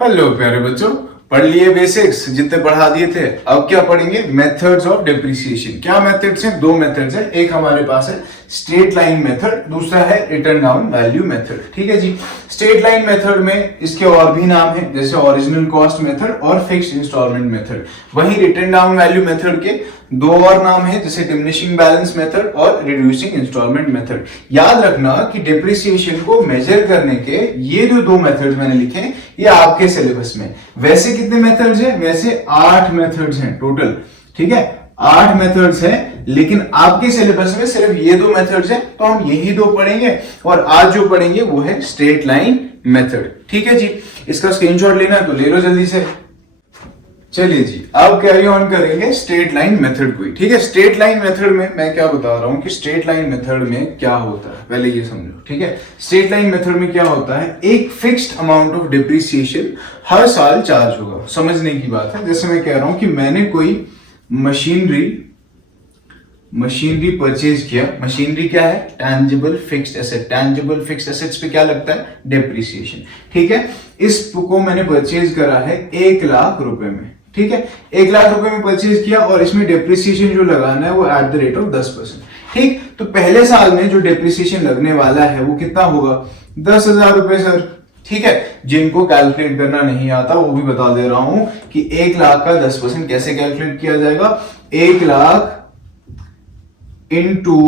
Hello प्यारे बच्चों, पढ़ लिए बेसिक्स जितने पढ़ा दिए थे। अब क्या पढ़ेंगे? Methods of depreciation. क्या मेथड्स हैं? दो मेथड्स हैं। एक हमारे पास है स्ट्रेट लाइन मेथड, दूसरा है रिटर्न डाउन वैल्यू मेथड। ठीक है जी। स्ट्रेट लाइन मेथड में इसके और भी नाम है, जैसे ओरिजिनल कॉस्ट मेथड और फिक्स्ड इंस्टॉलमेंट मेथड। वहीं रिटर्न डाउन वैल्यू मेथड के दो और नाम है, जैसे डिमिनिशिंग बैलेंस मेथड और रिड्यूसिंग इंस्टॉलमेंट मेथड। याद रखना कि डेप्रिसिएशन को मेजर करने के ये जो दो मेथड्स मैंने लिखे हैं, ये आपके सिलेबस में। वैसे कितने मेथड्स हैं? वैसे 8 मेथड्स हैं टोटल। ठीक है, 8 मेथड्स हैं, लेकिन आपके सिलेबस में सिर्फ ये दो मेथड्स हैं, तो हम यही दो पढ़ेंगे। और आज जो पढ़ेंगे वो है स्ट्रेट लाइन मेथड। ठीक है जी। इसका स्क्रीनशॉट लेना है तो ले लो जल्दी से। चलिए जी, अब कैरी ऑन करेंगे स्ट्रेट लाइन मेथड को ही। ठीक है, स्ट्रेट लाइन मेथड में मैं क्या बता रहा हूं कि स्ट्रेट लाइन मेथड में क्या होता है, पहले ये समझो। ठीक है, स्ट्रेट लाइन मेथड में क्या होता है, एक फिक्स्ड अमाउंट ऑफ डिप्रिसिएशन हर साल चार्ज होगा। समझने की बात है। जैसे मैं कह रहा हूं कि मैंने कोई मशीनरी परचेज किया। मशीनरी क्या है? Tangible fixed asset. Tangible fixed assets पे क्या लगता है? डेप्रिसिएशन। ठीक है, इसको मैंने परचेज करा है 1 लाख रुपए में। ठीक है, 1 लाख रुपए में परचेज किया और इसमें डेप्रिसिएशन जो लगाना है वो एट द रेट ऑफ 10%। ठीक, तो पहले साल में जो डेप्रिसिएशन लगने वाला है वो कितना होगा? 10,000 रुपए सर। ठीक है, जिनको कैलकुलेट करना नहीं आता वो भी बता दे रहा हूं कि 1 लाख का 10% कैसे कैलकुलेट किया जाएगा। 1 लाख इंटू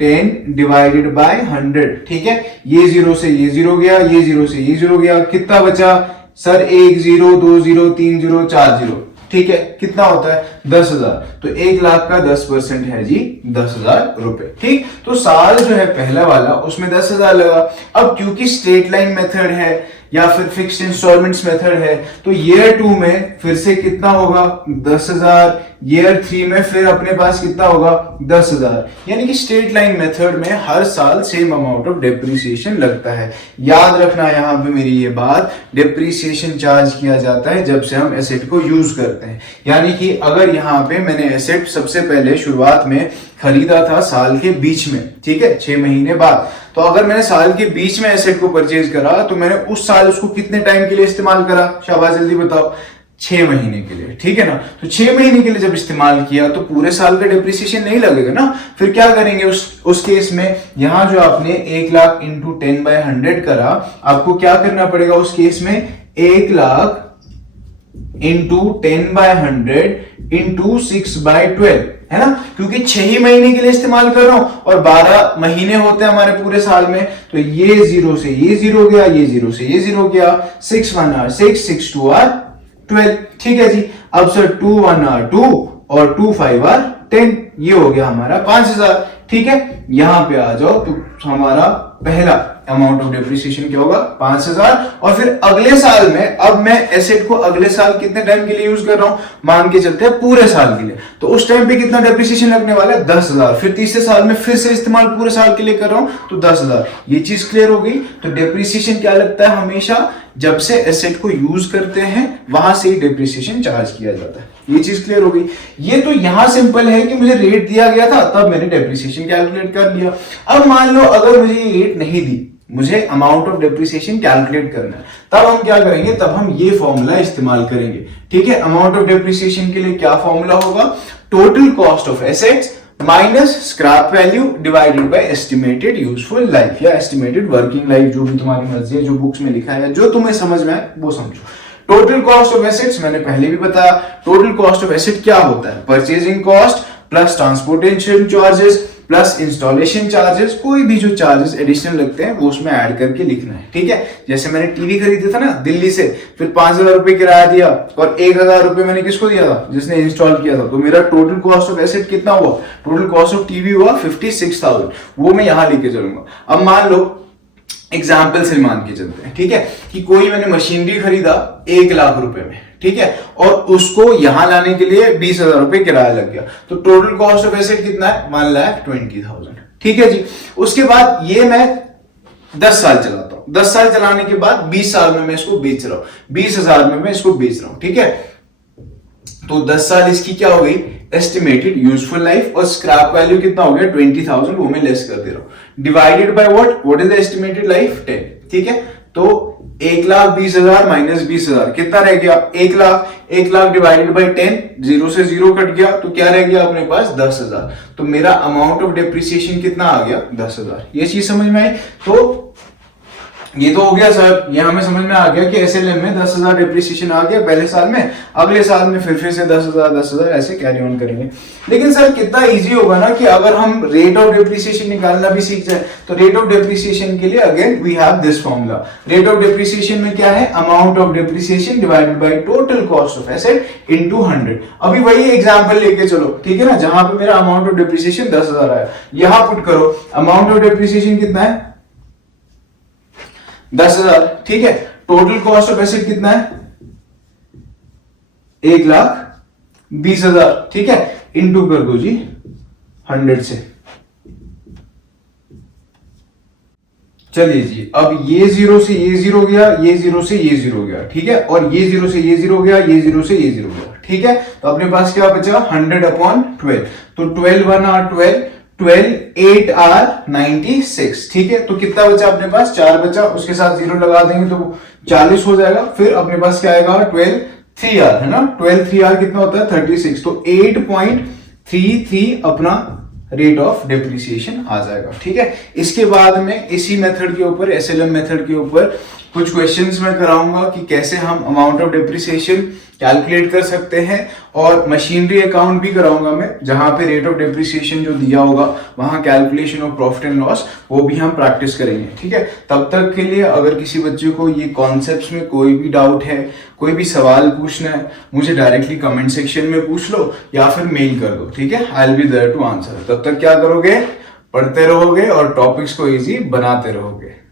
10 डिवाइडेड बाय 100। ठीक है, ये जीरो से ये जीरो गया, ये जीरो से ये जीरो गया, कितना बचा सर? 1 0 2 0 3 0 4 0। ठीक है, कितना होता है? 10,000। तो 1 लाख का 10% है जी 10,000 रुपए। ठीक, तो साल जो है पहला वाला उसमें 10,000 लगा। अब क्योंकि स्ट्रेट लाइन मेथड है या फिर फिक्स्ड इंस्टॉलमेंट्स मेथड है, तो ईयर 2 में फिर से कितना होगा? 10,000। ईयर 3 में फिर अपने पास कितना होगा? 10,000। यानी कि स्ट्रेट लाइन मेथड में हर साल सेम अमाउंट ऑफ डेप्रिसिएशन लगता है। याद रखना यहां पे मेरी ये बात, डेप्रिसिएशन चार्ज किया जाता है जब से हम एसेट को यूज करते हैं। यानी कि अगर यहाँ पे मैंने एसेट सबसे पहले शुरुआत में खरीदा था साल के बीच में, ठीक है, 6 महीने बाद, तो अगर मैंने साल के बीच में एसेट को परचेज करा तो मैंने उस साल उसको कितने टाइम के लिए इस्तेमाल करा? शाबाश, जल्दी बताओ। 6 महीने के लिए। ठीक है ना, तो 6 महीने के लिए जब इस्तेमाल किया तो पूरे साल का डेप्रिसिएशन नहीं लगेगा ना। फिर क्या करेंगे उस केस में? यहां जो आपने 1 लाख इंटू 10 बाय 100 करा, आपको क्या करना पड़ेगा उस केस में? 1 lakh into 10 by 100 into 6 by 12, है ना, क्योंकि 6 ही महीने के लिए इस्तेमाल कर रहा हूं और 12 महीने होते हैं हमारे पूरे साल में। तो ये जीरो से ये जीरो गया, ये जीरो से ये जीरो गया। 6 1 आर 6, 6 2 आर 12। ठीक है जी। अब सर 2 1 आर 2 और 2 5 आर 10, ये हो गया हमारा 5,000। ठीक है, यहां पे आ जाओ तो हमारा पहला अमाउंट ऑफ डेप्रिसिएशन क्या होगा? 5,000। और फिर अगले साल में, अब मैं एसेट को अगले साल कितने टाइम के लिए यूज कर रहा हूं? मान के चलते हैं पूरे साल के लिए, तो उस टाइम पे कितना डेप्रिसिएशन लगने वाला है? 10,000। फिर तीसरे साल में फिर से इस्तेमाल पूरे साल के लिए कर रहा हूं तो 10,000। ये चीज क्लियर हो गई। तो डेप्रिसिएशन क्या लगता है? हमेशा जब से एसेट को यूज करते हैं वहां से ही डेप्रिसिएशन चार्ज किया जाता है। ये चीज क्लियर हो गई। ये तो यहां सिंपल है कि मुझे रेट दिया गया था तब मैंने डेप्रिसिएशन कैलकुलेट कर लिया। अब मान लो अगर मुझे ये रेट नहीं दी, मुझे अमाउंट ऑफ डेप्रिसिएशन कैलकुलेट करना है, तब हम क्या करेंगे? तब हम ये फॉर्मूला इस्तेमाल करेंगे। ठीक है, अमाउंट ऑफ डेप्रिसिएशन के लिए क्या फॉर्मूला होगा? Total cost of assets minus scrap value divided by estimated useful life या एस्टिमेटेड वर्किंग लाइफ, जो भी तुम्हारी मर्जी है, जो बुक्स में लिखा है, जो तुम्हें समझ में आए वो समझो। टोटल कॉस्ट ऑफ एसेट्स मैंने पहले भी बताया। टोटल कॉस्ट ऑफ एसेट क्या होता है? Purchasing cost plus transportation charges plus installation charges, कोई भी जो चार्जेस एडिशनल लगते हैं वो उसमें ऐड करके लिखना है। ठीक है, जैसे मैंने टीवी खरीदा था ना दिल्ली से, फिर 5,000 रुपए किराया दिया और 1,000 रुपए मैंने किसको दिया था? जिसने इंस्टॉल किया था। तो मेरा टोटल कॉस्ट ऑफ एसेट कितना हुआ? टोटल कॉस्ट ऑफ टीवी हुआ 56,000। वो मैं यहां लेके चलूंगा। अब मान लो एग्जाम्पल से मान के चलते हैं, ठीक है, कि कोई मैंने मशीनरी खरीदा 1 लाख रुपए में, ठीक है, और उसको यहां लाने के लिए 20,000 रुपए किराया लग गया। तो टोटल कॉस्ट ऑफ एसेट कितना है? 1,20,000। ठीक है जी। उसके बाद ये मैं 10 साल चलाता हूं। 10 साल चलाने के बाद 20 साल में मैं इसको बेच रहा हूं, 20,000 में मैं इसको बेच रहा हूं। ठीक है, तो 10 साल इसकी क्या हो गई? Estimated useful life. और स्क्रैप वैल्यू कितना हो गया? 20,000, वो मैं लेस कर दे रहा हूं। Divided by what? What is the estimated life? 10। ठीक है, तो 1,20,000 माइनस 20,000 कितना रह गया? 1,00,000। 1,00,000 डिवाइडेड बाई 10, 0 से 0 कट गया तो क्या रह गया अपने पास? 10,000। तो मेरा अमाउंट ऑफ डेप्रिसिएशन कितना आ गया? 10,000। ये चीज समझ में आई? तो ये तो हो गया सर, ये हमें समझ में आ गया कि एसएलएम में 10,000 डेप्रिसिएशन आ गया पहले साल में, अगले साल में फिर से 10,000 ऐसे कैरी ऑन करेंगे। लेकिन सर कितना इजी होगा ना कि अगर हम रेट ऑफ डेप्रिसिएशन निकालना भी सीख जाए। तो रेट ऑफ डेप्रिसिएशन के लिए again we have this formula. Rate of depreciation में क्या है? Amount of depreciation divided by total cost of asset into 100। अभी वही एग्जांपल लेके चलो, ठीक है ना, जहां पे मेरा अमाउंट ऑफ डेप्रिसिएशन 10,000 आया, यहां पुट करो अमाउंट ऑफ डेप्रिसिएशन कितना है? 10,000, ठीक है। टोटल कॉस्ट ऑफ एसेट कितना है? 1,20,000, ठीक है। इनटू कर दो जी 100 से। चलिए जी, अब ये 0 से ये 0 गया, ये 0 से ये 0 गया, ठीक है, और ये 0 से ये 0 गया, ये 0 से ये 0 गया, ठीक है। तो अपने पास क्या बचा? 100/12। तो 12 1 आर 12, 12 8 आर 96, ठीक है। तो कितना बचा अपने पास? 4 बचा, उसके साथ 0 लगा देंगे तो 40 हो जाएगा। फिर अपने पास क्या आएगा? 12 3 आर, है ना, 12 3 आर कितना होता है? 36। तो 8.33 अपना रेट ऑफ डेप्रिसिएशन आ जाएगा, ठीक है। इसके बाद में इसी मेथड के ऊपर, एसएलएम मेथड के ऊपर कुछ क्वेश्चंस मैं कराऊंगा कि कैसे हम अमाउंट ऑफ डेप्रिसिएशन कैलकुलेट कर सकते हैं, और मशीनरी अकाउंट भी कराऊंगा मैं, जहां पे रेट ऑफ डेप्रिसिएशन जो दिया होगा वहां calculation of profit and loss वो भी हम प्रैक्टिस करेंगे, ठीक है। तब तक के लिए अगर किसी बच्चे को ये कॉन्सेप्ट्स में कोई भी डाउट है, कोई भी सवाल पूछना है, मुझे डायरेक्टली कमेंट सेक्शन में पूछ लो या फिर मेल कर दो, ठीक है। I will be there to answer. तब तक क्या करोगे? पढ़ते रहोगे और टॉपिक्स को इजी बनाते रहोगे।